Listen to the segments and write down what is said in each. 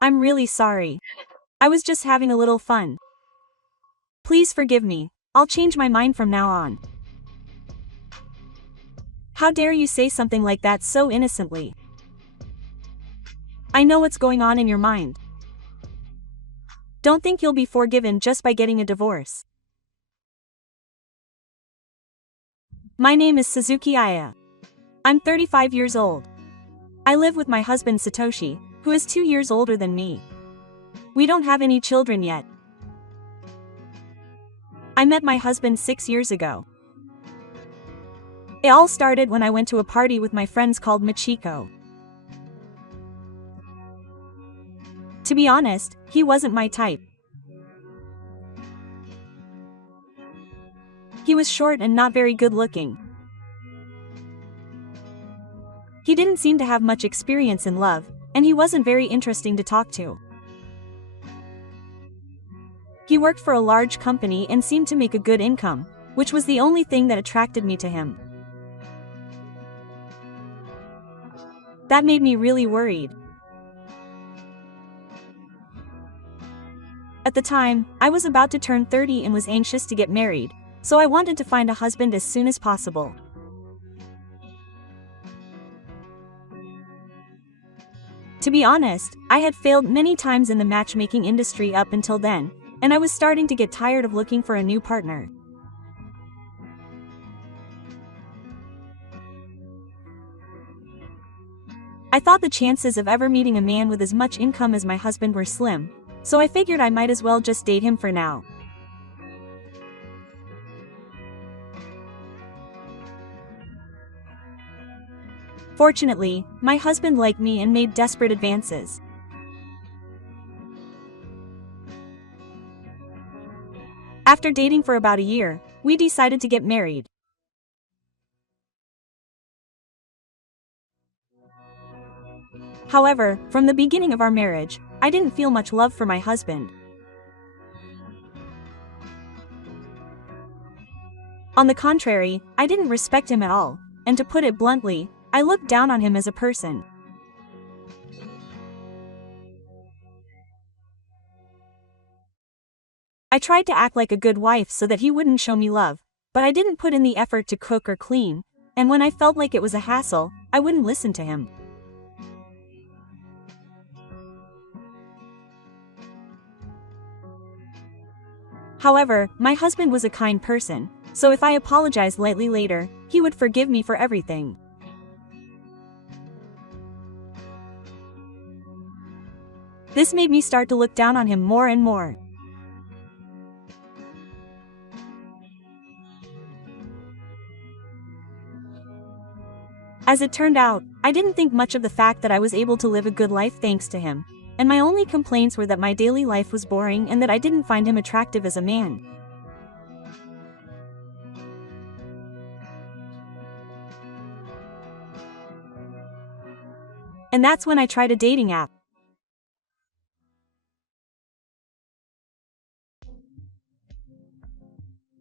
I'm really sorry. I was just having a little fun. Please forgive me. I'll change my mind from now on. How dare you say something like that so innocently? I know what's going on in your mind. Don't think you'll be forgiven just by getting a divorce. My name is Suzuki Aya. I'm 35 years old. I live with my husband Satoshi, who is 2 years older than me. We don't have any children yet. I met my husband 6 years ago. It all started when I went to a party with my friends called Machiko. To be honest, he wasn't my type. He was short and not very good looking. He didn't seem to have much experience in love, and he wasn't very interesting to talk to. He worked for a large company and seemed to make a good income, which was the only thing that attracted me to him. That made me really worried. At the time, I was about to turn 30 and was anxious to get married, so I wanted to find a husband as soon as possible. To be honest, I had failed many times in the matchmaking industry up until then, and I was starting to get tired of looking for a new partner. I thought the chances of ever meeting a man with as much income as my husband were slim, so I figured I might as well just date him for now. Fortunately, my husband liked me and made desperate advances. After dating for about a year, we decided to get married. However, from the beginning of our marriage, I didn't feel much love for my husband. On the contrary, I didn't respect him at all, and to put it bluntly, I looked down on him as a person. I tried to act like a good wife so that he wouldn't show me love, but I didn't put in the effort to cook or clean, and when I felt like it was a hassle, I wouldn't listen to him. However, my husband was a kind person, so if I apologized lightly later, he would forgive me for everything. This made me start to look down on him more and more. As it turned out, I didn't think much of the fact that I was able to live a good life thanks to him, and my only complaints were that my daily life was boring and that I didn't find him attractive as a man. And that's when I tried a dating app.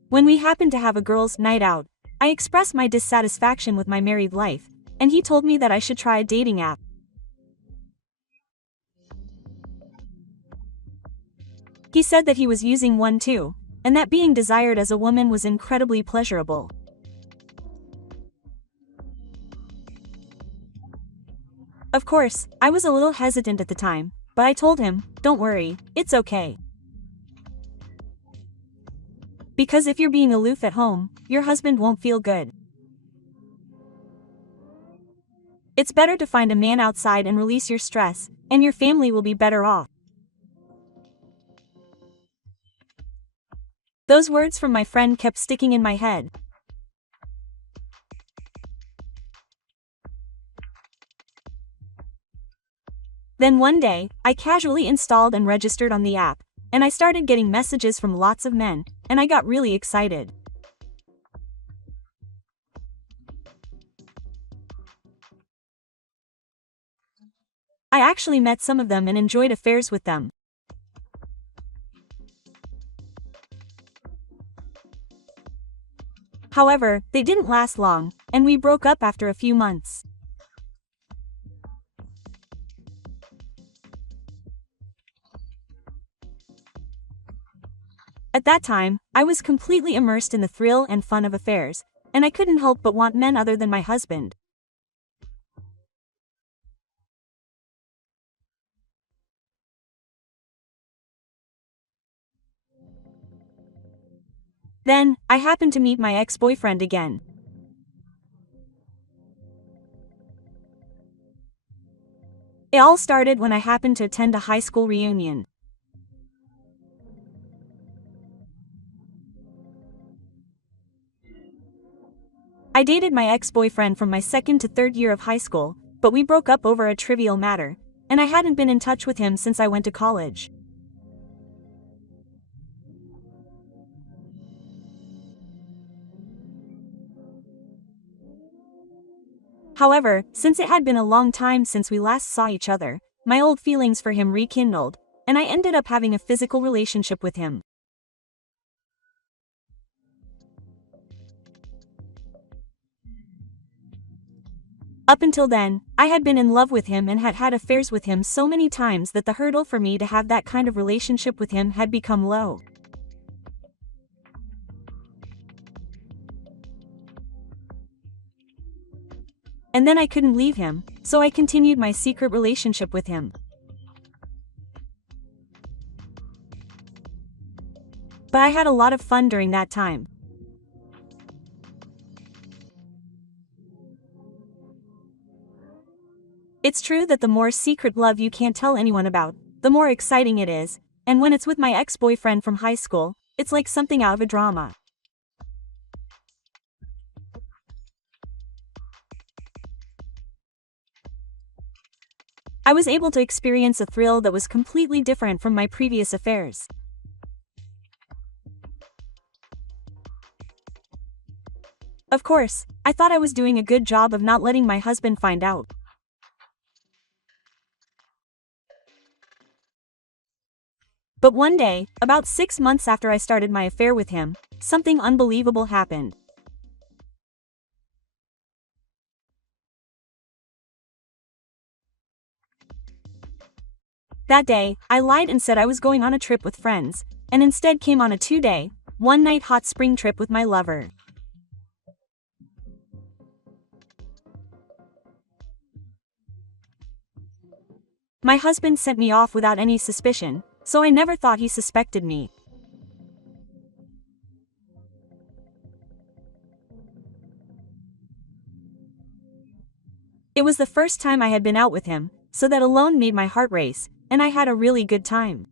When we happened to have a girls' night out, I expressed my dissatisfaction with my married life, and he told me that I should try a dating app. He said that he was using one too, and that being desired as a woman was incredibly pleasurable. Of course, I was a little hesitant at the time, but I told him, "Don't worry, it's okay. Because if you're being aloof at home, your husband won't feel good. It's better to find a man outside and release your stress, and your family will be better off." Those words from my friend kept sticking in my head. Then one day, I casually installed and registered on the app, and I started getting messages from lots of men, and I got really excited. I actually met some of them and enjoyed affairs with them. However, they didn't last long, and we broke up after a few months. At that time, I was completely immersed in the thrill and fun of affairs, and I couldn't help but want men other than my husband. Then, I happened to meet my ex-boyfriend again. It all started when I happened to attend a high school reunion. I dated my ex-boyfriend from my second to third year of high school, but we broke up over a trivial matter, and I hadn't been in touch with him since I went to college. However, since it had been a long time since we last saw each other, my old feelings for him rekindled, and I ended up having a physical relationship with him. Up until then, I had been in love with him and had had affairs with him so many times that the hurdle for me to have that kind of relationship with him had become low. And then I couldn't leave him, so I continued my secret relationship with him. But I had a lot of fun during that time. It's true that the more secret love you can't tell anyone about, the more exciting it is, and when it's with my ex-boyfriend from high school, it's like something out of a drama. I was able to experience a thrill that was completely different from my previous affairs. Of course, I thought I was doing a good job of not letting my husband find out. But one day, about 6 months after I started my affair with him, something unbelievable happened. That day, I lied and said I was going on a trip with friends, and instead came on a 2-day, 1-night hot spring trip with my lover. My husband sent me off without any suspicion, so I never thought he suspected me. It was the first time I had been out with him, so that alone made my heart race, and I had a really good time.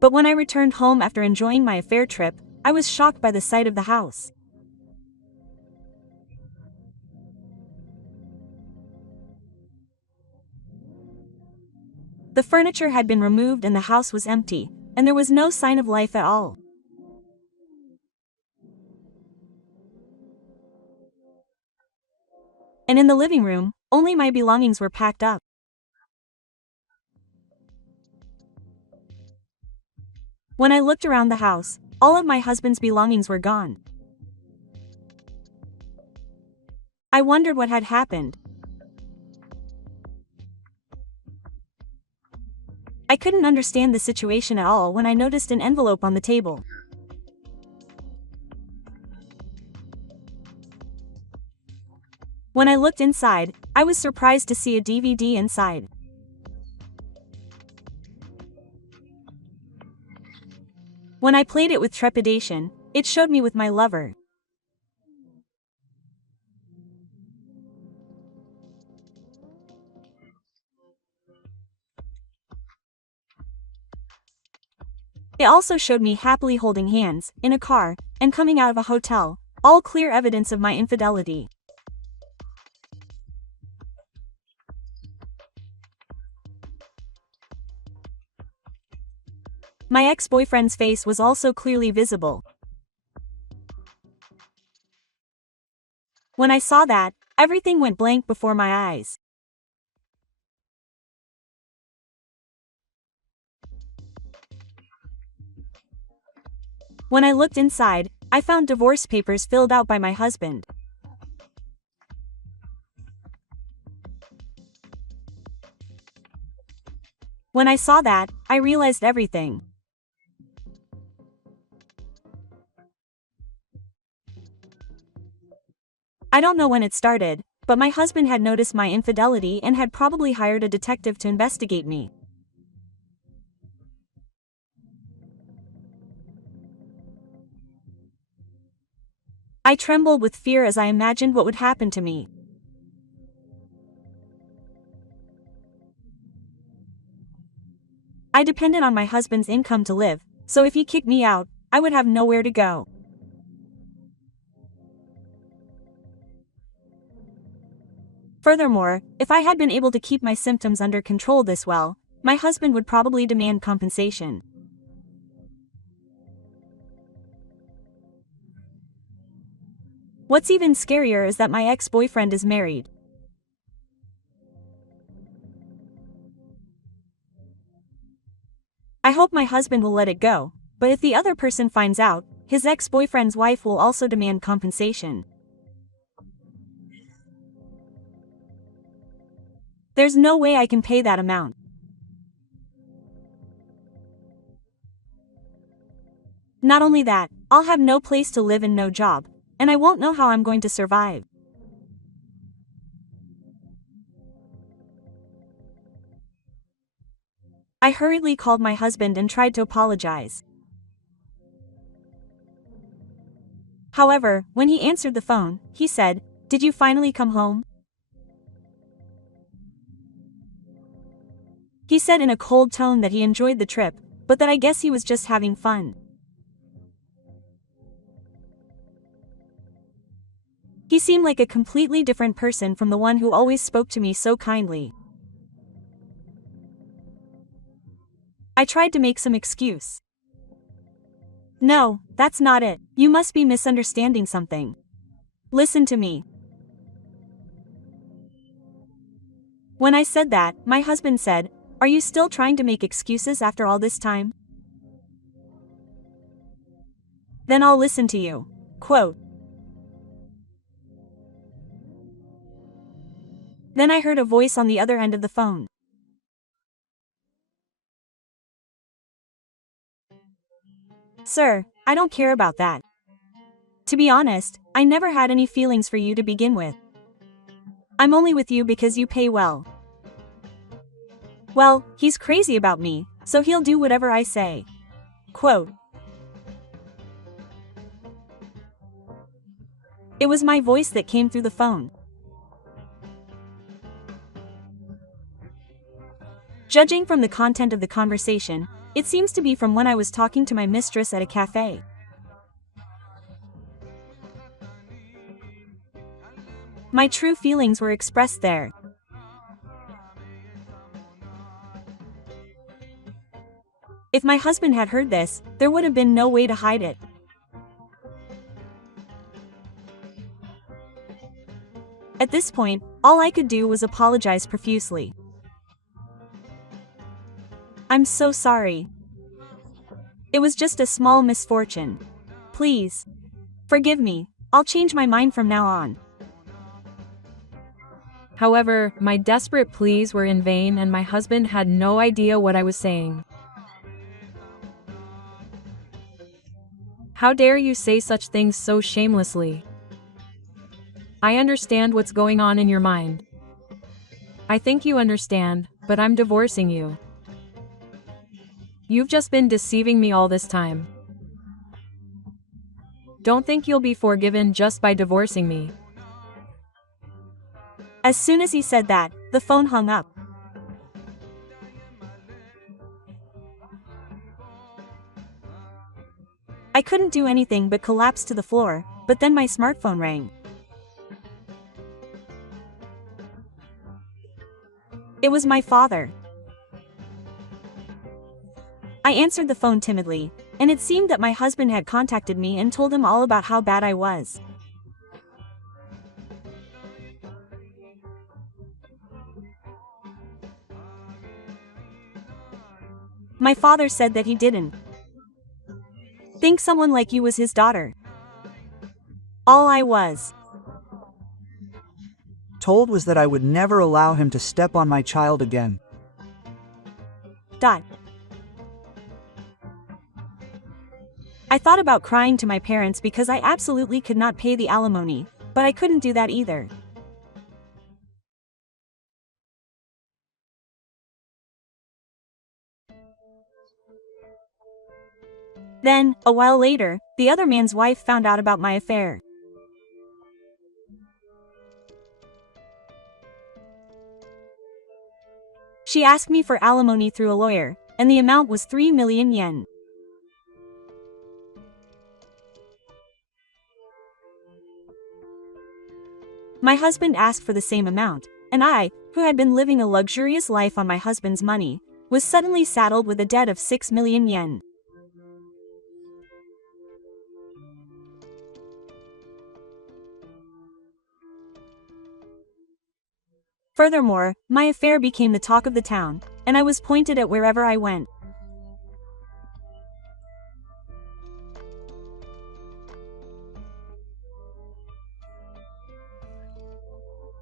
But when I returned home after enjoying my affair trip, I was shocked by the sight of the house. The furniture had been removed and the house was empty, and there was no sign of life at all. And in the living room, only my belongings were packed up. When I looked around the house, all of my husband's belongings were gone. I wondered what had happened. I couldn't understand the situation at all when I noticed an envelope on the table. When I looked inside, I was surprised to see a DVD inside. When I played it with trepidation, it showed me with my lover. It also showed me happily holding hands, in a car, and coming out of a hotel, all clear evidence of my infidelity. My ex-boyfriend's face was also clearly visible. When I saw that, everything went blank before my eyes. When I looked inside, I found divorce papers filled out by my husband. When I saw that, I realized everything. I don't know when it started, but my husband had noticed my infidelity and had probably hired a detective to investigate me. I trembled with fear as I imagined what would happen to me. I depended on my husband's income to live, so if he kicked me out, I would have nowhere to go. Furthermore, if I had been able to keep my symptoms under control this well, my husband would probably demand compensation. What's even scarier is that my ex-boyfriend is married. I hope my husband will let it go, but if the other person finds out, his ex-boyfriend's wife will also demand compensation. There's no way I can pay that amount. Not only that, I'll have no place to live and no job, and I won't know how I'm going to survive. I hurriedly called my husband and tried to apologize. However, when he answered the phone, he said, "Did you finally come home?" He said in a cold tone that he enjoyed the trip, but that I guess he was just having fun. He seemed like a completely different person from the one who always spoke to me so kindly. I tried to make some excuse. "No, that's not it. You must be misunderstanding something. Listen to me." When I said that, my husband said, "Are you still trying to make excuses after all this time? Then I'll listen to you." Quote. Then I heard a voice on the other end of the phone. "Sir, I don't care about that. To be honest, I never had any feelings for you to begin with. I'm only with you because you pay well. Well, he's crazy about me, so he'll do whatever I say." Quote. It was my voice that came through the phone. Judging from the content of the conversation, it seems to be from when I was talking to my mistress at a cafe. My true feelings were expressed there. If my husband had heard this, there would have been no way to hide it. At this point, all I could do was apologize profusely. "I'm so sorry. It was just a small misfortune. Please forgive me. I'll change my mind from now on." However, my desperate pleas were in vain and my husband had no idea what I was saying. "How dare you say such things so shamelessly? I understand what's going on in your mind. I think you understand, but I'm divorcing you. You've just been deceiving me all this time. Don't think you'll be forgiven just by divorcing me." As soon as he said that, the phone hung up. I couldn't do anything but collapse to the floor, but then my smartphone rang. It was my father. I answered the phone timidly, and it seemed that my husband had contacted me and told him all about how bad I was. My father said that he didn't think someone like you was his daughter. All I was told was that I would never allow him to step on my child again. I thought about crying to my parents because I absolutely could not pay the alimony, but I couldn't do that either. Then, a while later, the other man's wife found out about my affair. She asked me for alimony through a lawyer, and the amount was 3 million yen. My husband asked for the same amount, and I, who had been living a luxurious life on my husband's money, was suddenly saddled with a debt of 6 million yen. Furthermore, my affair became the talk of the town, and I was pointed at wherever I went.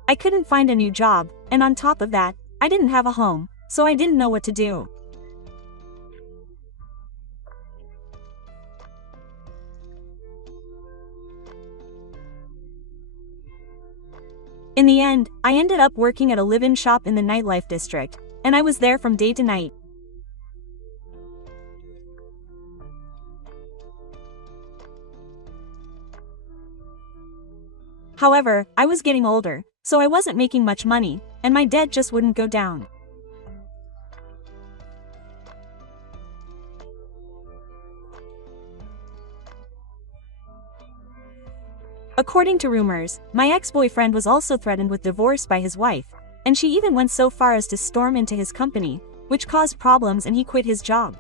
I couldn't find a new job, and on top of that, I didn't have a home, so I didn't know what to do. In the end, I ended up working at a live-in shop in the nightlife district, and I was there from day to night. However, I was getting older, so I wasn't making much money, and my debt just wouldn't go down. According to rumors, my ex-boyfriend was also threatened with divorce by his wife, and she even went so far as to storm into his company, which caused problems and he quit his job.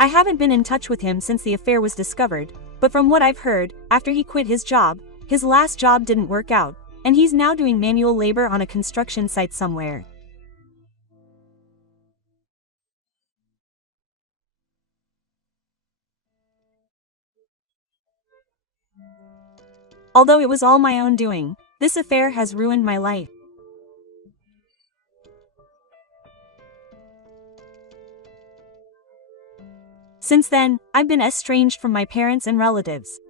I haven't been in touch with him since the affair was discovered, but from what I've heard, after he quit his job, his last job didn't work out, and he's now doing manual labor on a construction site somewhere. Although it was all my own doing, this affair has ruined my life. Since then, I've been estranged from my parents and relatives.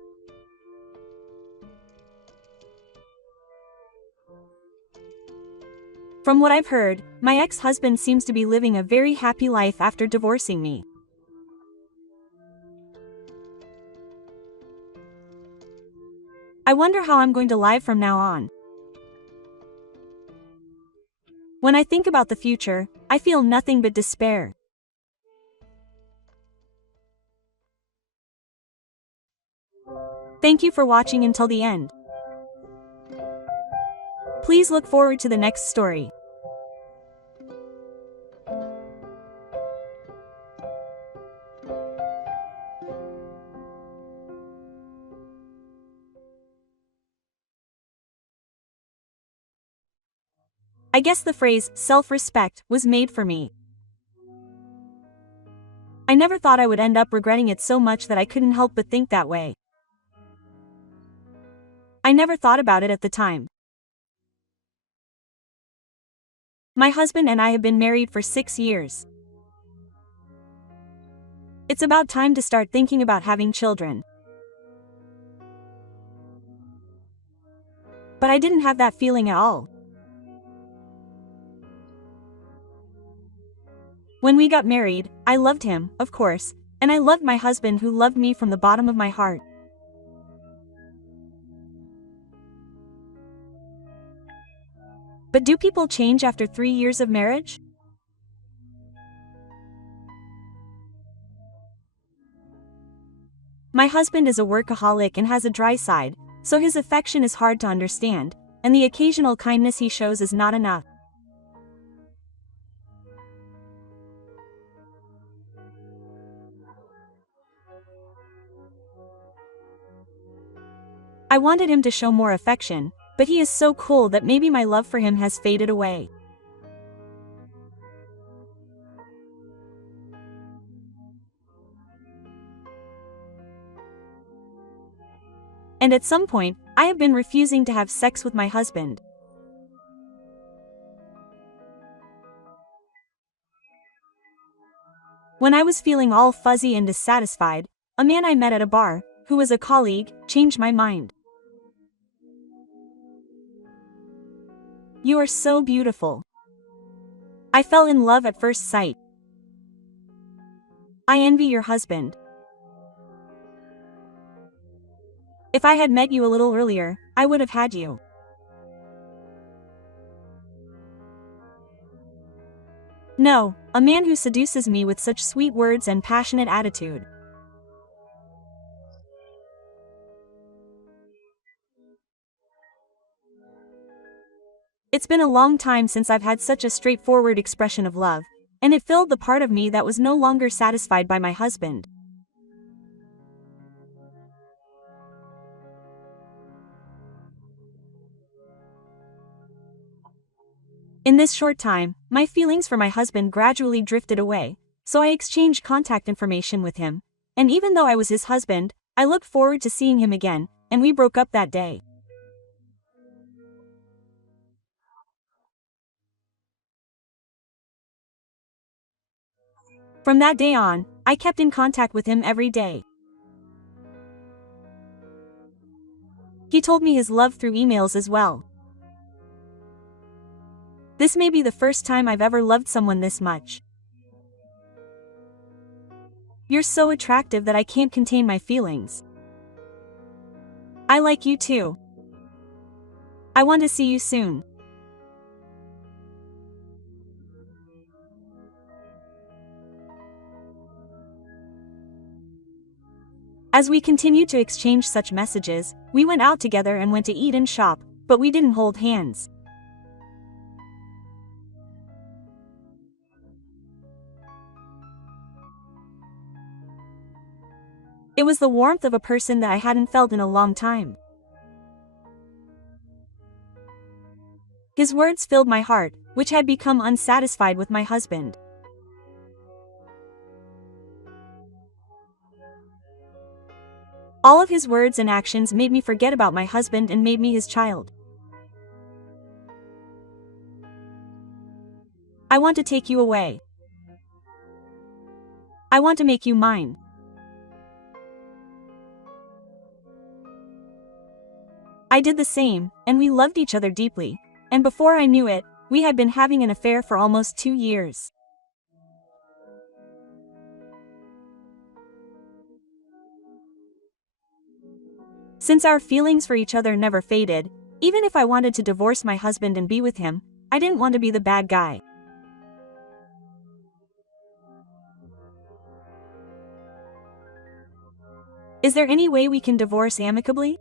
From what I've heard, my ex-husband seems to be living a very happy life after divorcing me. I wonder how I'm going to live from now on. When I think about the future, I feel nothing but despair. Thank you for watching until the end. Please look forward to the next story. I guess the phrase, self-respect, was made for me. I never thought I would end up regretting it so much that I couldn't help but think that way. I never thought about it at the time. My husband and I have been married for 6 years. It's about time to start thinking about having children. But I didn't have that feeling at all. When we got married, I loved him, of course, and I loved my husband who loved me from the bottom of my heart. But do people change after 3 years of marriage? My husband is a workaholic and has a dry side, so his affection is hard to understand, and the occasional kindness he shows is not enough. I wanted him to show more affection, but he is so cool that maybe my love for him has faded away. And at some point, I have been refusing to have sex with my husband. When I was feeling all fuzzy and dissatisfied, a man I met at a bar, who was a colleague, changed my mind. You are so beautiful. I fell in love at first sight. I envy your husband. If I had met you a little earlier, I would have had you. No, a man who seduces me with such sweet words and passionate attitude. It's been a long time since I've had such a straightforward expression of love, and it filled the part of me that was no longer satisfied by my husband. In this short time, my feelings for my husband gradually drifted away, so I exchanged contact information with him, and even though I was his husband, I looked forward to seeing him again, and we broke up that day. From that day on, I kept in contact with him every day. He told me his love through emails as well. This may be the first time I've ever loved someone this much. You're so attractive that I can't contain my feelings. I like you too. I want to see you soon. As we continued to exchange such messages, we went out together and went to eat and shop, but we didn't hold hands. It was the warmth of a person that I hadn't felt in a long time. His words filled my heart, which had become unsatisfied with my husband. All of his words and actions made me forget about my husband and made me his child. I want to take you away. I want to make you mine. I did the same, and we loved each other deeply, and before I knew it, we had been having an affair for almost 2 years. Since our feelings for each other never faded, even if I wanted to divorce my husband and be with him, I didn't want to be the bad guy. Is there any way we can divorce amicably?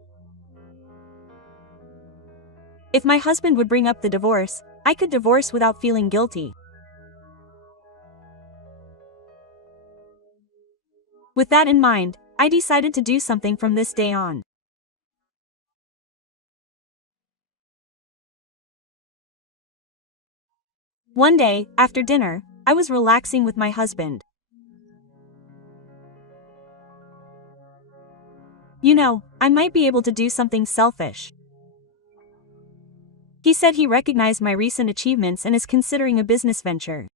If my husband would bring up the divorce, I could divorce without feeling guilty. With that in mind, I decided to do something from this day on. One day, after dinner, I was relaxing with my husband. You know, I might be able to do something selfish. He said he recognized my recent achievements and is considering a business venture.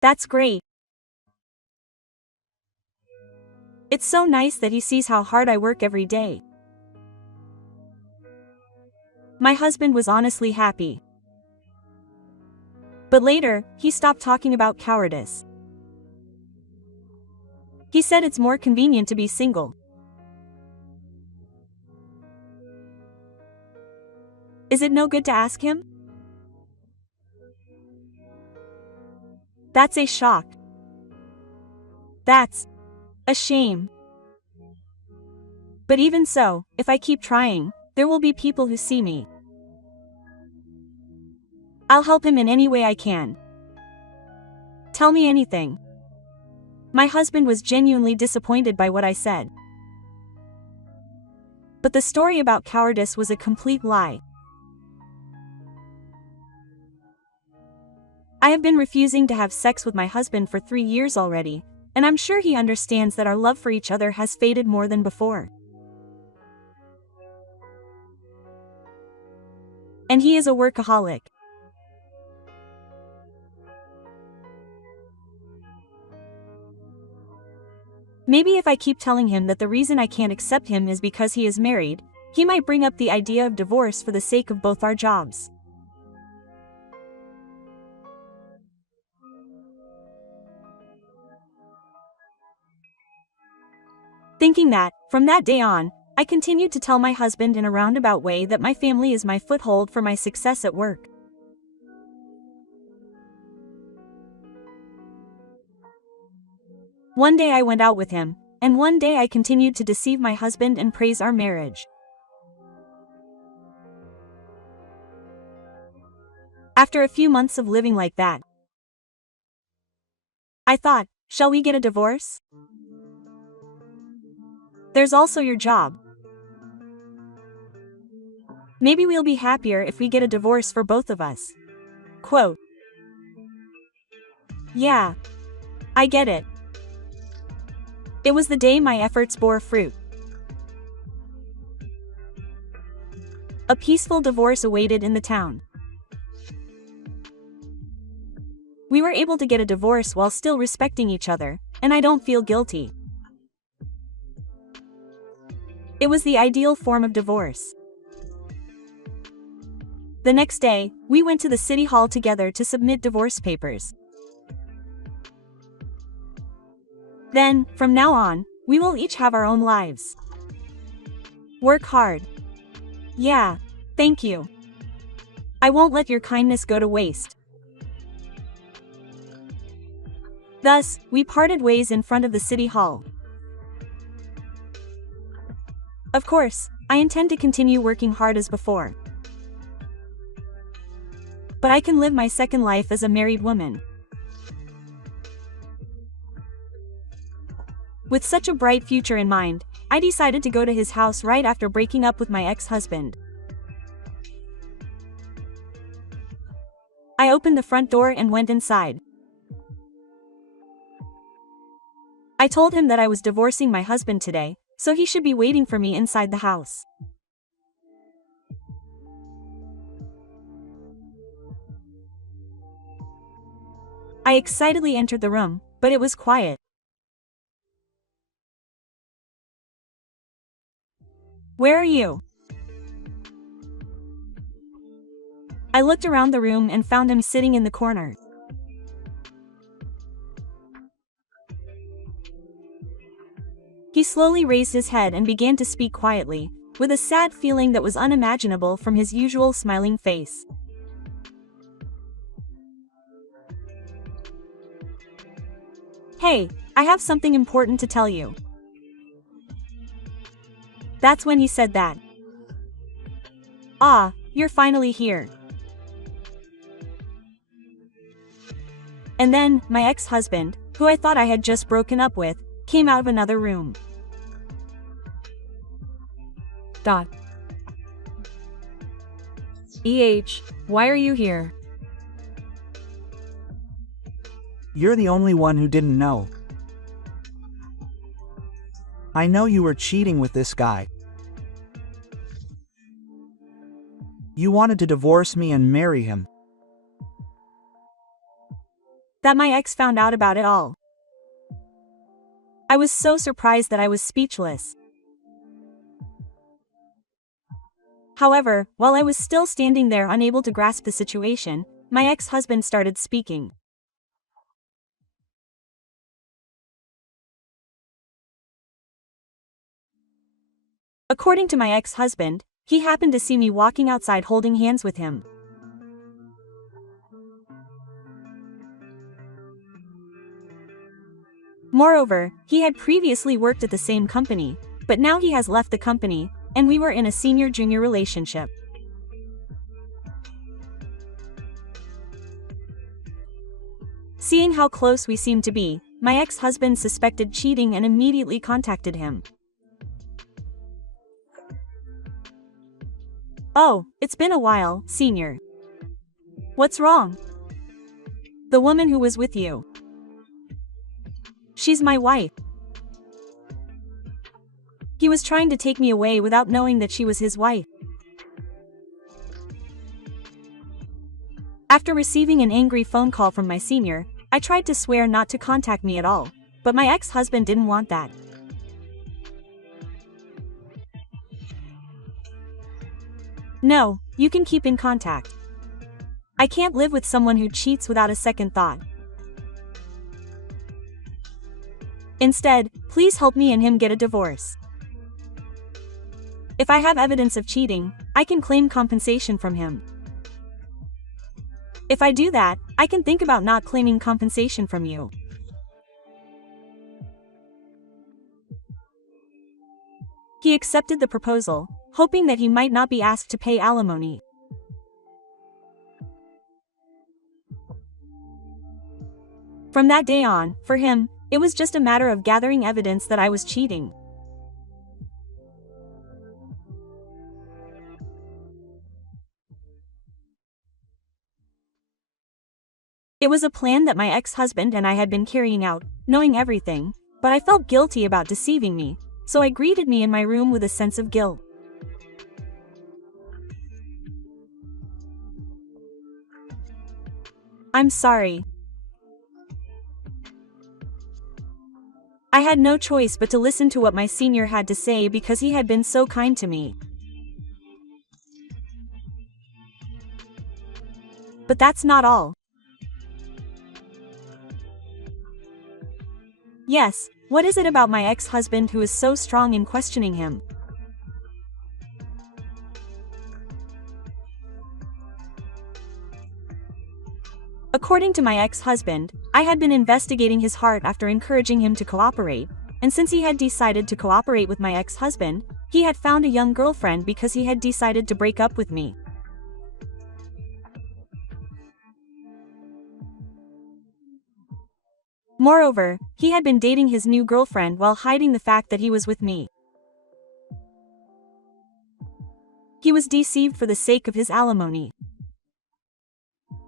That's great. It's so nice that he sees how hard I work every day. My husband was honestly happy. But later, he stopped talking about cowardice. He said it's more convenient to be single. Is it no good to ask him? That's a shock. That's a shame. But even so, if I keep trying, there will be people who see me. I'll help him in any way I can. Tell me anything. My husband was genuinely disappointed by what I said. But the story about cowardice was a complete lie. I have been refusing to have sex with my husband for 3 years already, and I'm sure he understands that our love for each other has faded more than before. And he is a workaholic. Maybe if I keep telling him that the reason I can't accept him is because he is married, he might bring up the idea of divorce for the sake of both our jobs. Thinking that, from that day on, I continued to tell my husband in a roundabout way that my family is my foothold for my success at work. One day I went out with him, and one day I continued to deceive my husband and praise our marriage. After a few months of living like that, I thought, shall we get a divorce? There's also your job. Maybe we'll be happier if we get a divorce for both of us. Quote. Yeah. I get it. It was the day my efforts bore fruit. A peaceful divorce awaited in the town. We were able to get a divorce while still respecting each other, and I don't feel guilty. It was the ideal form of divorce. The next day, we went to the city hall together to submit divorce papers. Then, from now on, we will each have our own lives. Work hard. Yeah, thank you. I won't let your kindness go to waste. Thus, we parted ways in front of the city hall. Of course, I intend to continue working hard as before. But I can live my second life as a married woman. With such a bright future in mind, I decided to go to his house right after breaking up with my ex-husband. I opened the front door and went inside. I told him that I was divorcing my husband today, so he should be waiting for me inside the house. I excitedly entered the room, but it was quiet. Where are you? I looked around the room and found him sitting in the corner. He slowly raised his head and began to speak quietly, with a sad feeling that was unimaginable from his usual smiling face. Hey, I have something important to tell you. That's when he said that. Ah, you're finally here. And then, my ex-husband, who I thought I had just broken up with, came out of another room. Why are you here? You're the only one who didn't know. I know you were cheating with this guy. You wanted to divorce me and marry him. That my ex found out about it all. I was so surprised that I was speechless. However, while I was still standing there unable to grasp the situation, my ex-husband started speaking. According to my ex-husband, he happened to see me walking outside holding hands with him. Moreover, he had previously worked at the same company, but now he has left the company, and we were in a senior-junior relationship. Seeing how close we seemed to be, my ex-husband suspected cheating and immediately contacted him. Oh, it's been a while, senior. What's wrong? The woman who was with you. She's my wife. He was trying to take me away without knowing that she was his wife. After receiving an angry phone call from my senior, I tried to swear not to contact me at all, but my ex-husband didn't want that. No, you can keep in contact. I can't live with someone who cheats without a second thought. Instead, please help me and him get a divorce. If I have evidence of cheating, I can claim compensation from him. If I do that, I can think about not claiming compensation from you. He accepted the proposal, hoping that he might not be asked to pay alimony. From that day on, for him, it was just a matter of gathering evidence that I was cheating. It was a plan that my ex-husband and I had been carrying out, knowing everything, but I felt guilty about deceiving me, so I greeted me in my room with a sense of guilt. I'm sorry. I had no choice but to listen to what my senior had to say because he had been so kind to me. But that's not all. Yes, what is it about my ex-husband who is so strong in questioning him? According to my ex-husband, I had been investigating his heart after encouraging him to cooperate, and since he had decided to cooperate with my ex-husband, he had found a young girlfriend because he had decided to break up with me. Moreover, he had been dating his new girlfriend while hiding the fact that he was with me. He was deceived for the sake of his alimony.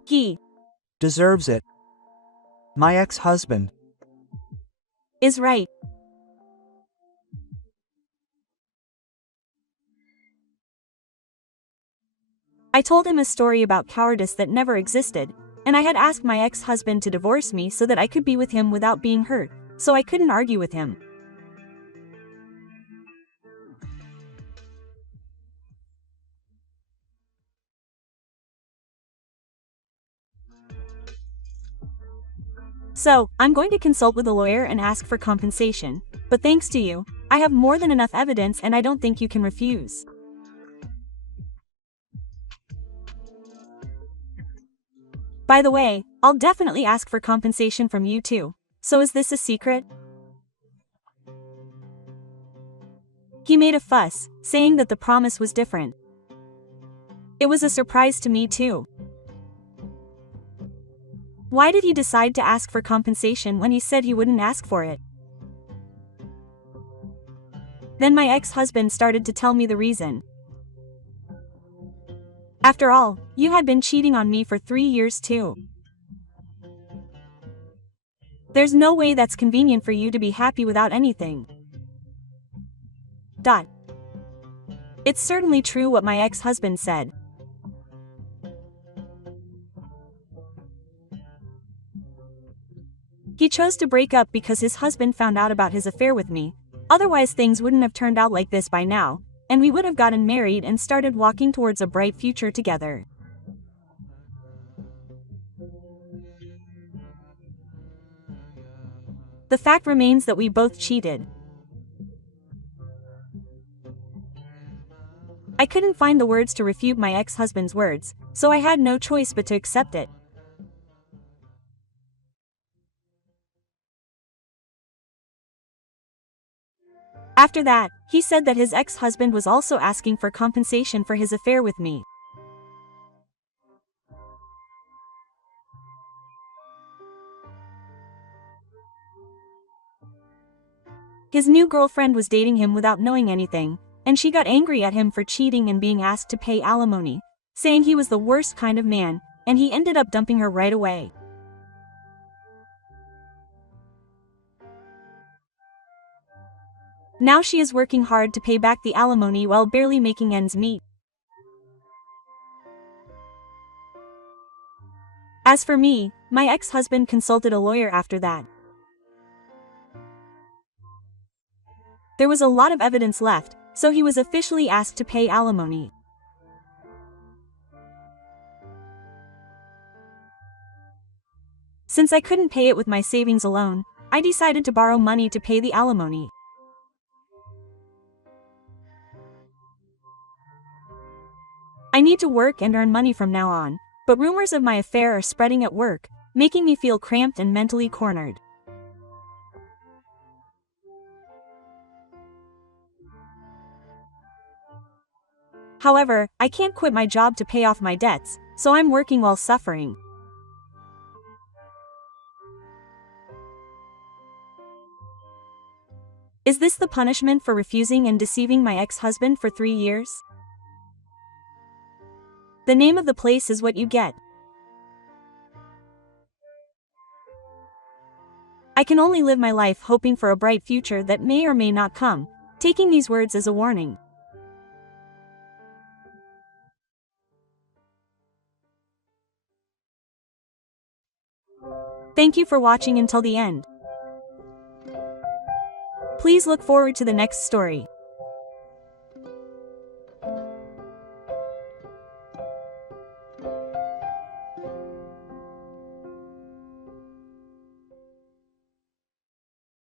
He Deserves it. My ex-husband is right. I told him a story about cowardice that never existed, and I had asked my ex-husband to divorce me so that I could be with him without being hurt, so I couldn't argue with him. So, I'm going to consult with a lawyer and ask for compensation, but thanks to you, I have more than enough evidence and I don't think you can refuse. By the way, I'll definitely ask for compensation from you too. So is this a secret? He made a fuss, saying that the promise was different. It was a surprise to me too. Why did he decide to ask for compensation when he said he wouldn't ask for it? Then my ex-husband started to tell me the reason. After all, you had been cheating on me for 3 years too. There's no way that's convenient for you to be happy without anything. It's certainly true what my ex-husband said. He chose to break up because his husband found out about his affair with me, otherwise things wouldn't have turned out like this by now, and we would have gotten married and started walking towards a bright future together. The fact remains that we both cheated. I couldn't find the words to refute my ex-husband's words, so I had no choice but to accept it. After that, he said that his ex-husband was also asking for compensation for his affair with me. His new girlfriend was dating him without knowing anything, and she got angry at him for cheating and being asked to pay alimony, saying he was the worst kind of man, and he ended up dumping her right away. Now she is working hard to pay back the alimony while barely making ends meet. As for me, my ex-husband consulted a lawyer after that. There was a lot of evidence left, so he was officially asked to pay alimony. Since I couldn't pay it with my savings alone, I decided to borrow money to pay the alimony. I need to work and earn money from now on, but rumors of my affair are spreading at work, making me feel cramped and mentally cornered. However, I can't quit my job to pay off my debts, so I'm working while suffering. Is this the punishment for refusing and deceiving my ex-husband for 3 years? The name of the place is what you get. I can only live my life hoping for a bright future that may or may not come, taking these words as a warning. Thank you for watching until the end. Please look forward to the next story.